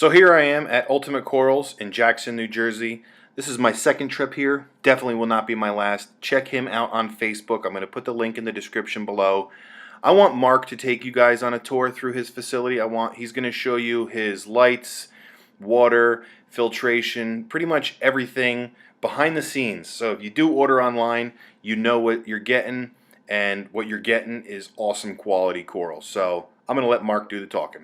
So here I am at Ultimate Corals in Jackson, New Jersey. This is my second trip here. Definitely will not be my last. Check him out on Facebook. I'm going to put the link in the description below. I want Mark to take you guys on a tour through his facility. He's going to show you his lights, water, filtration, pretty much everything behind the scenes. So if you do order online, you know what you're getting, and what you're getting is awesome quality coral. So I'm going to let Mark do the talking.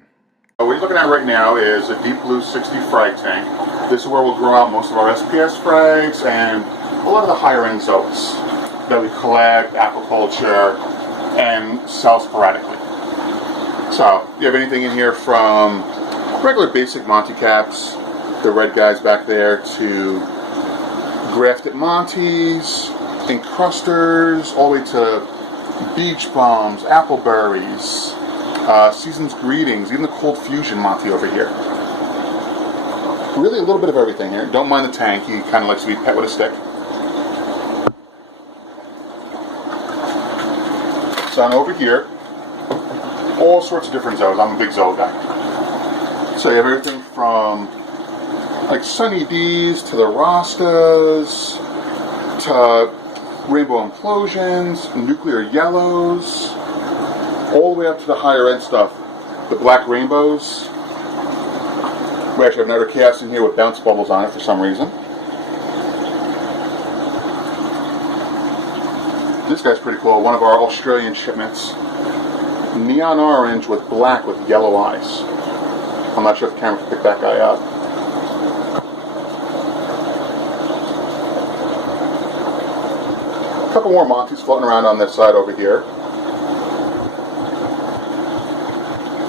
What you're looking at right now is a deep blue 60 frag tank. This is where we'll grow out most of our SPS frags and a lot of the higher end zoas that we collect, aquaculture, and sell sporadically. So you have anything in here from regular basic Monty caps, the red guys back there, to grafted Monties, encrusters, all the way to beach bombs, appleberries, Season's Greetings, even the Cold Fusion Monty over here. Really a little bit of everything here. Don't mind the tank, he kind of likes to be pet with a stick. So I'm over here, all sorts of different zoas. I'm a big zoa guy. So you have everything from like Sunny D's to the Rastas to rainbow implosions, nuclear yellows, all the way up to the higher end stuff. The black rainbows. We actually have another cast in here with bounce bubbles on it for some reason. This guy's pretty cool, one of our Australian shipments. Neon orange with black with yellow eyes. I'm not sure if the camera can pick that guy up. A couple more Monties floating around on this side over here.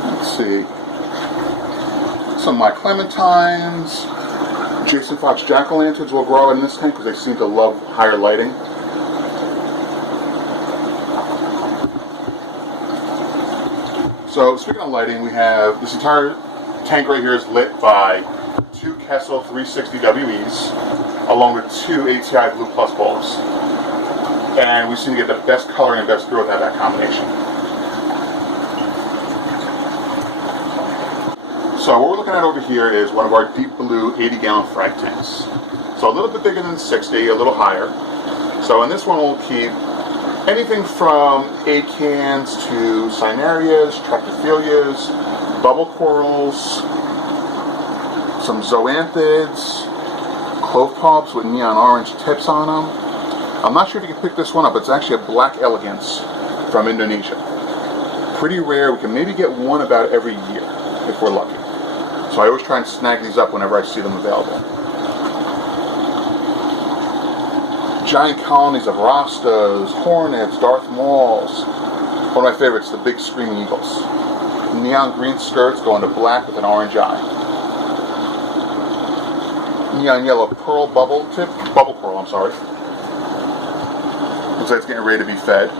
Let's see. Some of my clementines. Jason Fox jack-o'-lanterns will grow in this tank because they seem to love higher lighting. So speaking of lighting, we have this entire tank right here is lit by two Kessel 360 WEs along with two ATI Blue Plus bulbs. And we seem to get the best coloring and best growth out of that combination. So what we're looking at over here is one of our deep blue 80-gallon frag tanks. So a little bit bigger than the 60, a little higher. So in this one we'll keep anything from acans to cinerias, tractophilias, bubble corals, some zoanthids, clove palms with neon orange tips on them. I'm not sure if you can pick this one up, but it's actually a black elegance from Indonesia. Pretty rare. We can maybe get one about every year if we're lucky. So I always try and snag these up whenever I see them available. Giant colonies of Rastas, Hornets, Darth Mauls. One of my favorites, the big screaming eagles. Neon green skirts going to black with an orange eye. Neon yellow bubble coral, I'm sorry. Looks like it's getting ready to be fed.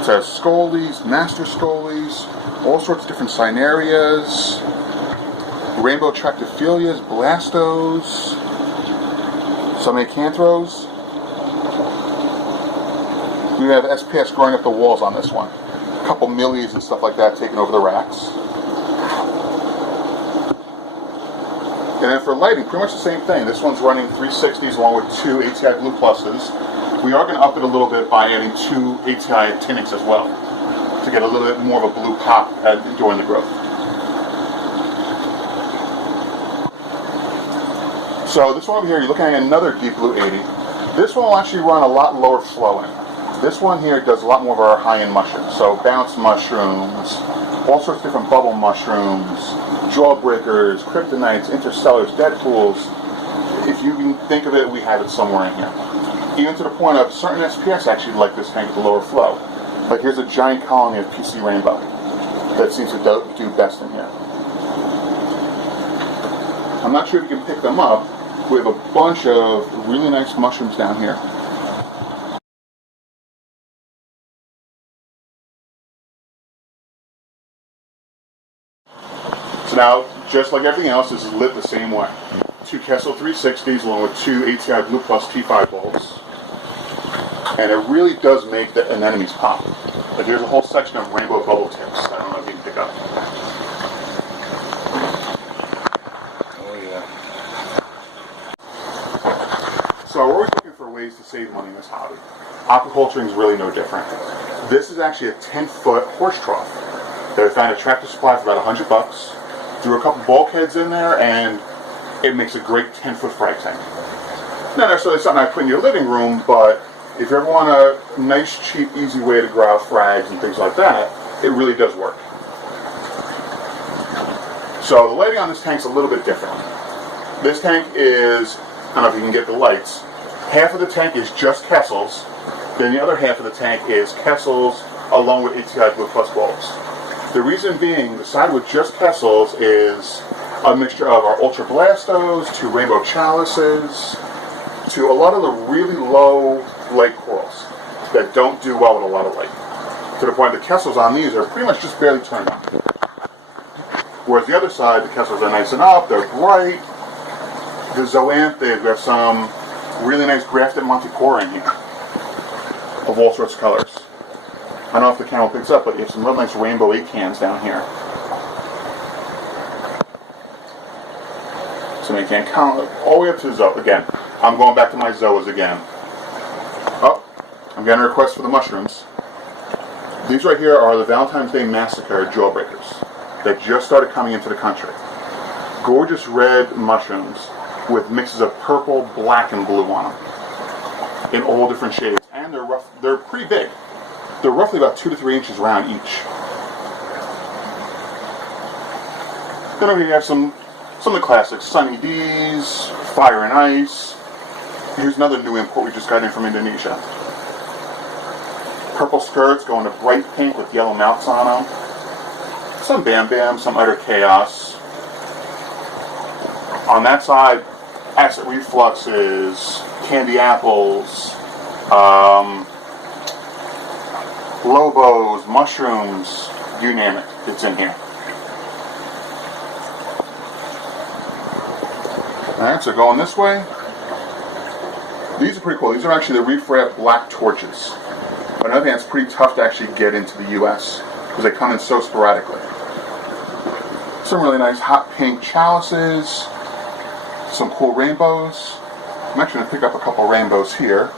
It says scolies, master scolies, all sorts of different cinerias, rainbow tractophilias, blastos, some acanthros. We have SPS growing up the walls on this one. A couple millies and stuff like that taking over the racks. And then for lighting, pretty much the same thing. This one's running 360s along with two ATI Blue Pluses. We are going to up it a little bit by adding two ATI Actinics as well to get a little bit more of a blue pop during the growth. So this one over here, you're looking at another deep blue 80. This one will actually run a lot lower flowing. This one here does a lot more of our high-end mushrooms. So bounce mushrooms, all sorts of different bubble mushrooms, jawbreakers, kryptonites, interstellars, deadpools. If you can think of it, we have it somewhere in here. Even to the point of certain SPS actually like this tank with the lower flow. Like here's a giant colony of PC Rainbow that seems to do best in here. I'm not sure if you can pick them up. We have a bunch of really nice mushrooms down here. So now, just like everything else, this is lit the same way. Two Kessel 360s along with two ATI Blue Plus T5 bulbs. And it really does make the anemones pop. But here's a whole section of rainbow bubble tips. I don't know if you can pick up. So we're always looking for ways to save money in this hobby. Aquaculturing is really no different. This is actually a 10-foot horse trough that I found at Tractor Supply for about $100. Threw a couple bulkheads in there, and it makes a great 10-foot frag tank. Not necessarily something I put in your living room, but if you ever want a nice, cheap, easy way to grow out frags and things like that, it really does work. So the lighting on this tank's a little bit different. This tank is, I don't know if you can get the lights, half of the tank is just Kessel's, then the other half of the tank is Kessel's along with ATI Blue Plus bulbs. The reason being, the side with just Kessel's is a mixture of our Ultra Blastos to Rainbow Chalices to a lot of the really low light corals that don't do well with a lot of light. To the point the Kessel's on these are pretty much just barely turned on. Whereas the other side, the Kessel's are nice and up, they're bright. The zoanthids, we have some really nice grafted Monticora in here of all sorts of colors. I don't know if the camera picks up, but you have some real nice rainbow acans down here. So you can count all the way up to the zoa. Again, I'm going back to my zoas again. Oh, I'm getting a request for the mushrooms. These right here are the Valentine's Day Massacre jawbreakers that just started coming into the country. Gorgeous red mushrooms with mixes of purple, black, and blue on them in all different shades, and they're pretty big. They're roughly about 2 to 3 inches round each. Then over here you have some of the classics: Sunny D's, Fire and Ice. Here's another new import we just got in from Indonesia. Purple skirts going to bright pink with yellow mouths on them. Some Bam Bam, some Utter Chaos. On that side, acid refluxes, candy apples, Lobos, mushrooms, you name it, it's in here. Alright, so going this way. These are pretty cool. These are actually the Reef Rat Black Torches. On the other hand, it's pretty tough to actually get into the US because they come in so sporadically. Some really nice hot pink chalices. Some cool rainbows. I'm actually going to pick up a couple rainbows here.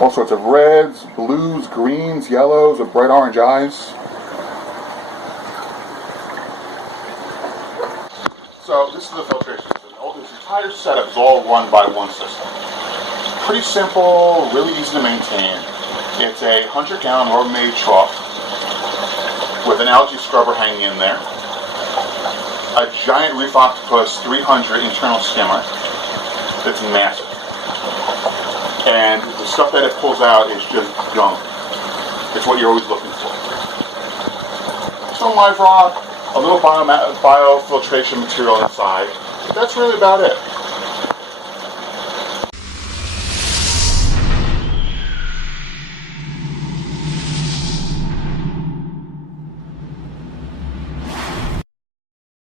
All sorts of reds, blues, greens, yellows with bright orange eyes. So this is the filtration system. This entire setup is all run by one system. Pretty simple, really easy to maintain. It's a 100-gallon Rubbermaid trough with an algae scrubber hanging in there. A giant Reef Octopus 300 internal skimmer that's massive. And the stuff that it pulls out is just junk. It's what you're always looking for. Some live rock, a little biofiltration material inside. That's really about it.